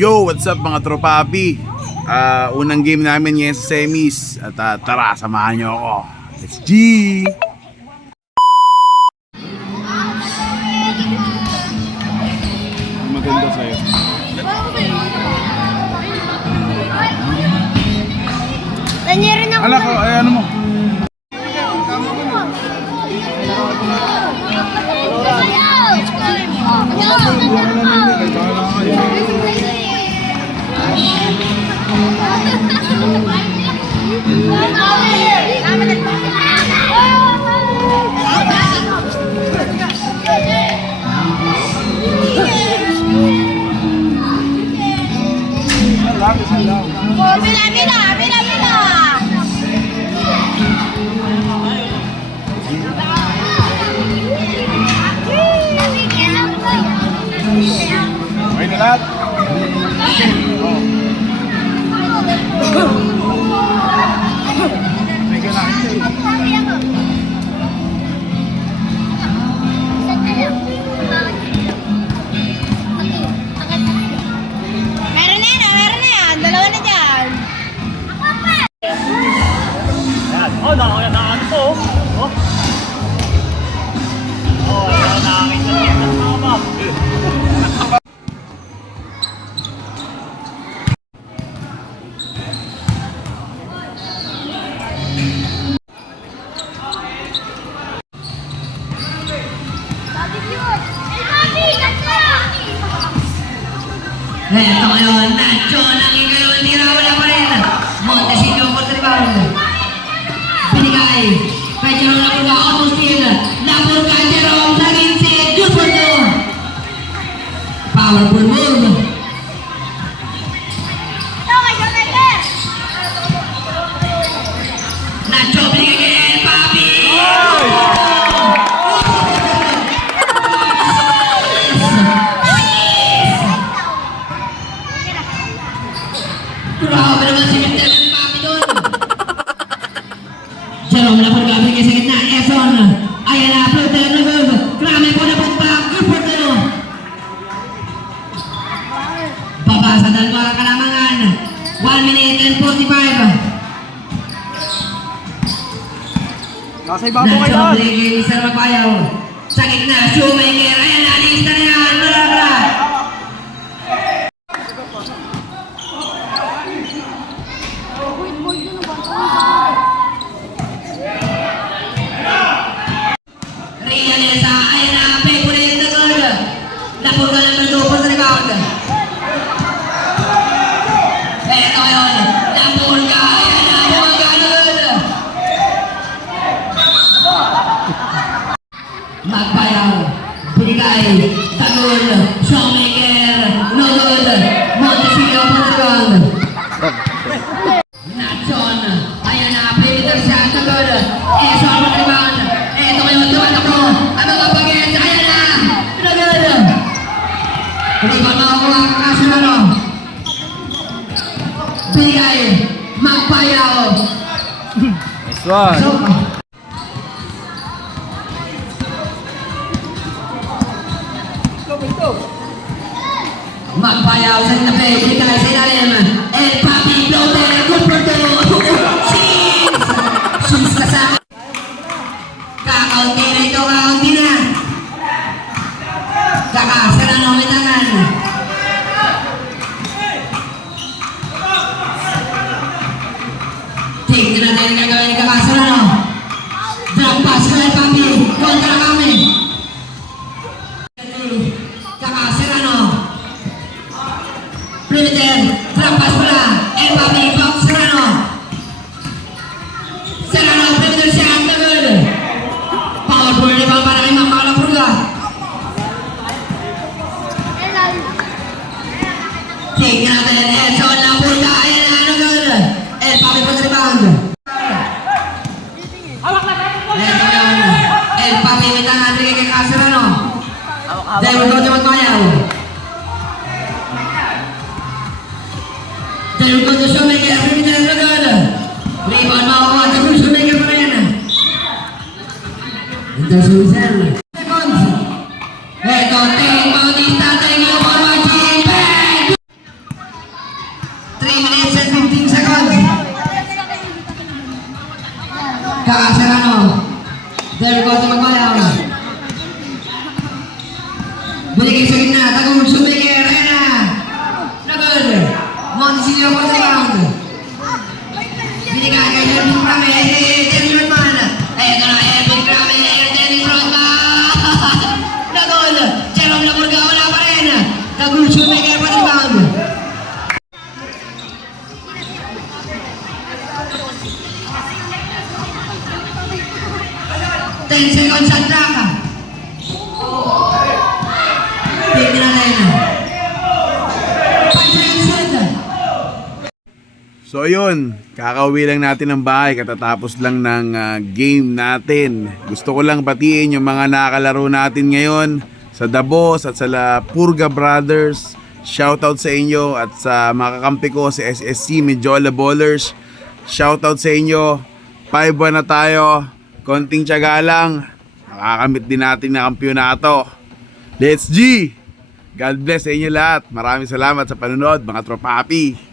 Yo, what's up mga tropapi? Unang game namin ngayon sa semis. At tara, samahan nyo ako. Let's G! Maganda sa'yo. Nandiyan ako. Alak ko, ay ano mo? Okay na lahat? Meron na yan. Dalawa na dyan. Oh, nakakita po. Oh. Oh, nakakita ng tama. Ito ngayon, Nacho, nanging ngayon, tira wala pa rin. Montesino for the rebound. Binigay. Kay Jerome Lapurga, almost in. Lapurga, Jerome, laging si good for two. Powerful move. Nacho, binigay kay El Papi. Grabe naman si Mr. El Papi doon. Jerome Lapurga, binigay sa gitna. Eson. Ayan na, floater na good. Grabe po na pagpag. Good for two. Baba sa dalawa kalamangan. 1 minute and 45. Nasa ibabaw kayo doon. Nacho, binigay ni Sir Magbayaw. Sa gitna, Shoemaker. Ayan na, lista na yan. Malabra. Rianesa, ayan na, favorite na goal. Lapurga ng Baldupo sa rebound. Eto yun, Lapurga, ayan na, bumaga na goal. Magbayaw, binigay, Tagol, Shoemaker, no good. Montesino for the rebound. Natson, ayan na, perimeter siya, Tagol. Eson for the rebound. Eto ngayon, tumatakbo. Ang mga bagets, ayan na, no good. Rebound makakuha ang Kasulano. Binigay, Magbayaw. Nice one! So, Magbayaw sa tabi, binigay sa ilalim. El Papi, floater, good for two. Sins! Sins ka sa akin. Kakaunti na ito, kakaunti na. Kakasara na umitangan. Tingnan natin ang gagawin ni Kakasara, no? Drop pass ka, El Papi. Kontra kami. Kakasara, no? Perimeter, drop pass pala. El Papi, box Serrano. Serrano, perimeter siya, good. Powerful rebound para kay Mama Lapurga. Tingnan natin, Edson Lapurga. Ayan na, ano good. El Papi for the rebound. Ito yun. El Papi, may tangan rin kay Serrano. Dahil mo ito magmayaw. Dahil ko ito Shoemaker, perimeter na good. Rebound makakuha, Dahil Shoemaker pa rin. Ito si Rizal. Seconds. Ito, Ting Bautista, thank you for watching. Bang! Agusyo may kaya pa rebound. 10 seconds sa clock. Tingnan na yun. 5 seconds. So yun, kakauwi lang natin ng bahay katatapos lang ng game natin. Gusto ko lang batiin yung mga nakakalaro natin ngayon sa The Boss at sa La Purga Brothers. Shoutout sa inyo at sa mga kakampi ko sa SSC Medjola Bowlers. Shoutout sa inyo. 5 buwan na tayo. Konting tiyaga lang. Makakamit din natin na kampyonato. Let's G! God bless sa inyo lahat. Maraming salamat sa panonood mga tropapi.